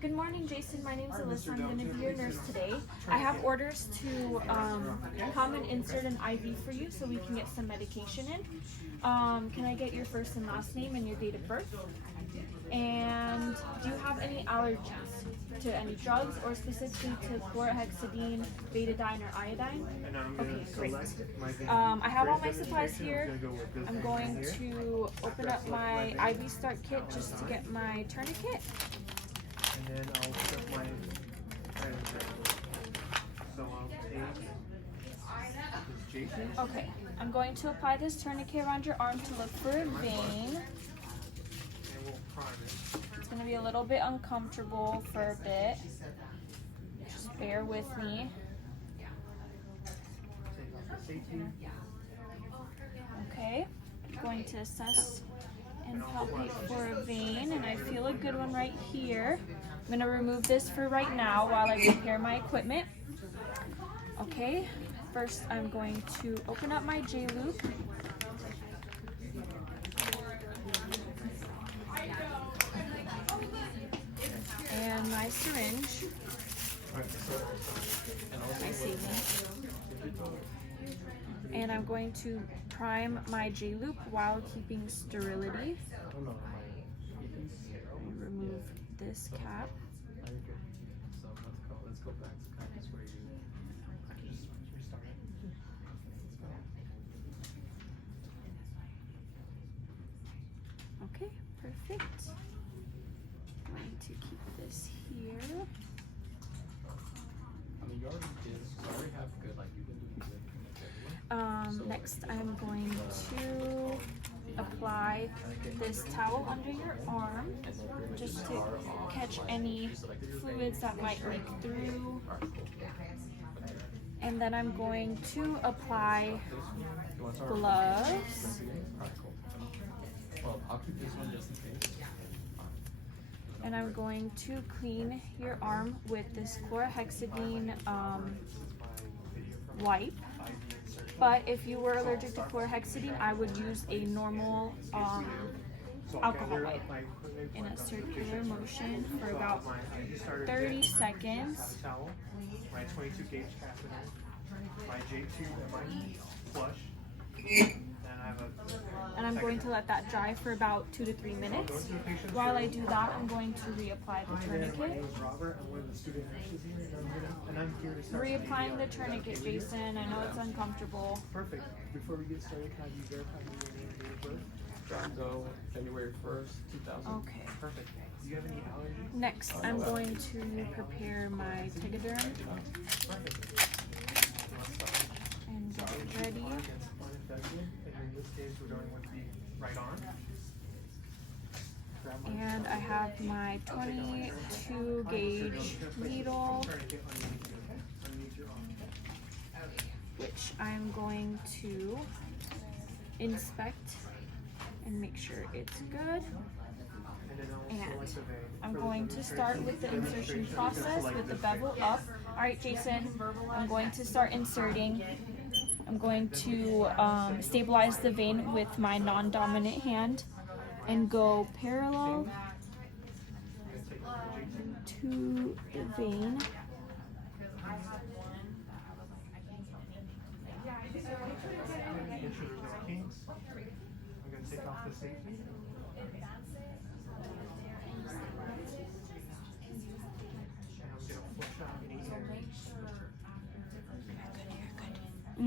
Good morning, Jason. My name is Alyssa. I'm going to be your nurse today. I have orders to come and insert an IV for you so we can get some medication in. Can I get your first and last name and your date of birth? And do you have any allergies to any drugs or specifically to chlorhexidine, betadine, or iodine? Okay, great. I have all my supplies here. I'm going to open up my IV start kit just to get my tourniquet. And then I'll put my so I'll take this Jason. Okay, I'm going to apply this tourniquet around your arm to look for a vein. And we'll prime it. It's going to be a little bit uncomfortable for a bit. Just bear with me. Take off the safety. Okay, I'm going to assess and palpate for a vein, and I feel a good one right here. I'm going to remove this for right now while I prepare my equipment. Okay, first I'm going to open up my J-loop. And my syringe. My saline. And I'm going to prime my J-loop while keeping sterility. Remove this cap. Let's go back to kind of where you just restart it. Okay, perfect. I'm going to keep this here. I mean, you already did. You already have good, like you've been doing good. Next, I'm going to apply this towel under your arm just to catch any fluids that might leak through. And then I'm going to apply gloves. Well, I'll keep this one just in case. And I'm going to clean your arm with this chlorhexidine wipe. But if you were allergic to chlorhexidine, I would use a normal alcohol wipe in a circular motion for about 30 seconds. Towel, my 22 gauge catheter, my J2 and my flush. And I'm going to let that dry for about 2 to 3 minutes. While I do that, I'm going to reapply the tourniquet. Reapplying the tourniquet, Jason. I know it's uncomfortable. Perfect. Before we get started, can I be verify your name and date of birth? John Doe, February 1st, 2000. Okay. Perfect. Do you have any allergies? Next, I'm going to prepare my Tegaderm and get it ready. In this case, we're going with the right arm. And I have my 22 gauge needle, which I'm going to inspect and make sure it's good. And I'm going to start with the insertion process with the bevel up. Alright, Jason, I'm going to start inserting. I'm going to stabilize the vein with my non-dominant hand and go parallel to the vein. Make sure there's no kinks. I'm going to take off the safety.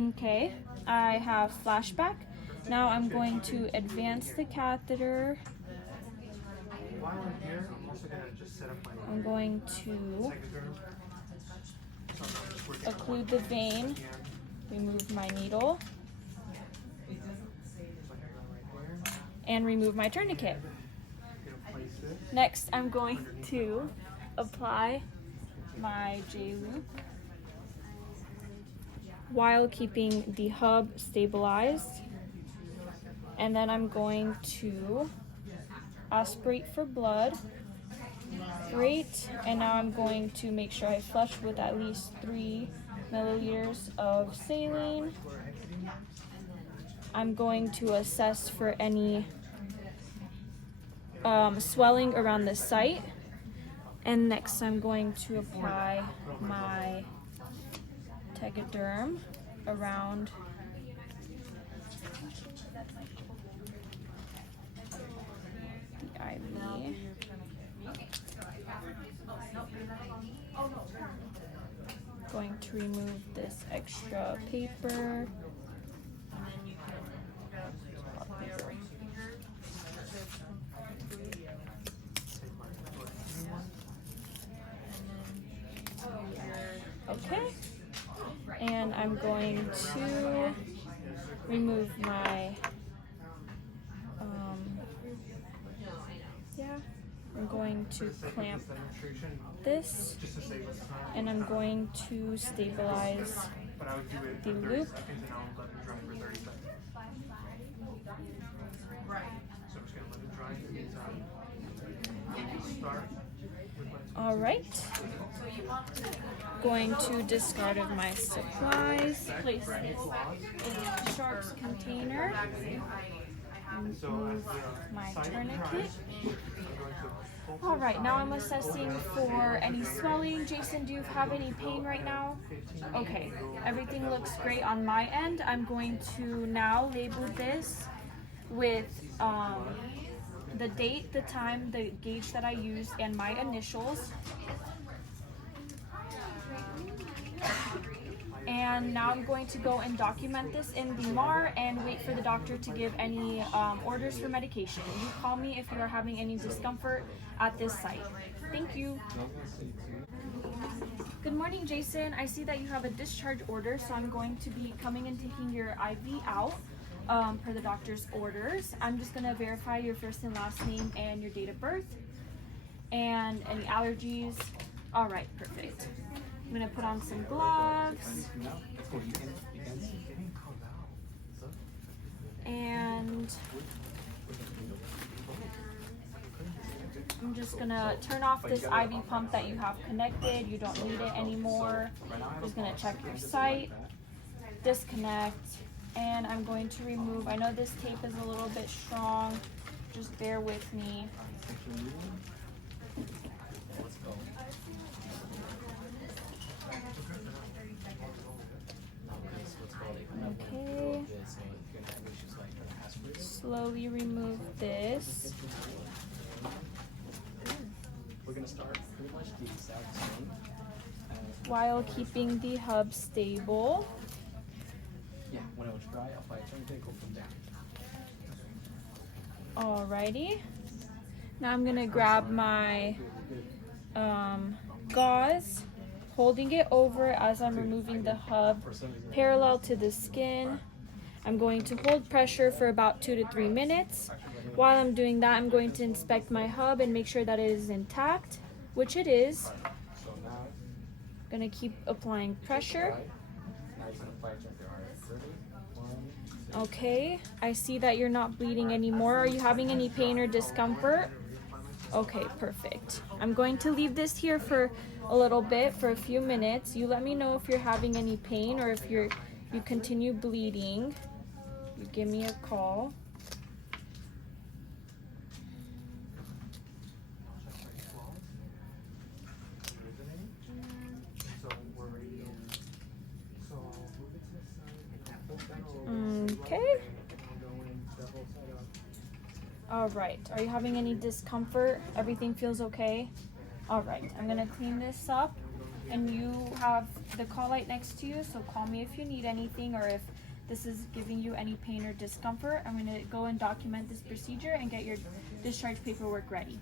Okay, I have flashback. Now I'm going to advance the catheter. While I'm here, I'm also going to just set up my I'm going to occlude the vein, remove my needle, and remove my tourniquet. Next, I'm going to apply my J-loop while keeping the hub stabilized. And then I'm going to aspirate for blood. Great. And now I'm going to make sure I flush with at least 3 milliliters of saline. I'm going to assess for any swelling around the site. And next I'm going to apply my Tegaderm around the IV. Going to remove this extra paper. Okay, and I'm going to remove my, I'm going to clamp this, and I'm going to stabilize the loop. All right. Going to discard of my supplies, place this in a sharps container, remove my tourniquet. All right, now I'm assessing for any swelling. Jason, do you have any pain right now? Okay, everything looks great on my end. I'm going to now label this with the date, the time, the gauge that I used, and my initials. And now I'm going to go and document this in the MAR and wait for the doctor to give any orders for medication. You call me if you are having any discomfort at this site. Thank you. Good morning, Jason. I see that you have a discharge order, so I'm going to be coming and taking your IV out per the doctor's orders. I'm just going to verify your first and last name and your date of birth and any allergies. All right, perfect. I'm gonna put on some gloves. And I'm just gonna turn off this IV pump that you have connected. You don't need it anymore. I'm just gonna check your site, disconnect, and I'm going to remove, I know this tape is a little bit strong, just bear with me. Okay. Slowly remove this. We're gonna start pretty much the exact same. While keeping the hub stable. Yeah, when it was dry, I'll apply a tourniquet, go from there. Alrighty. Now I'm gonna grab my gauze, holding it over as I'm removing the hub parallel to the skin. I'm going to hold pressure for about 2 to 3 minutes. While I'm doing that, I'm going to inspect my hub and make sure that it is intact, which it is. Gonna keep applying pressure. Okay, I see that you're not bleeding anymore. Are you having any pain or discomfort? Okay, perfect. I'm going to leave this here for a little bit, for a few minutes. You let me know if you're having any pain or if you continue bleeding. You give me a call. Okay. All right. Are you having any discomfort? Everything feels okay? All right. I'm going to clean this up. And you have the call light next to you, so call me if you need anything or if this is giving you any pain or discomfort. I'm going to go and document this procedure and get your discharge paperwork ready.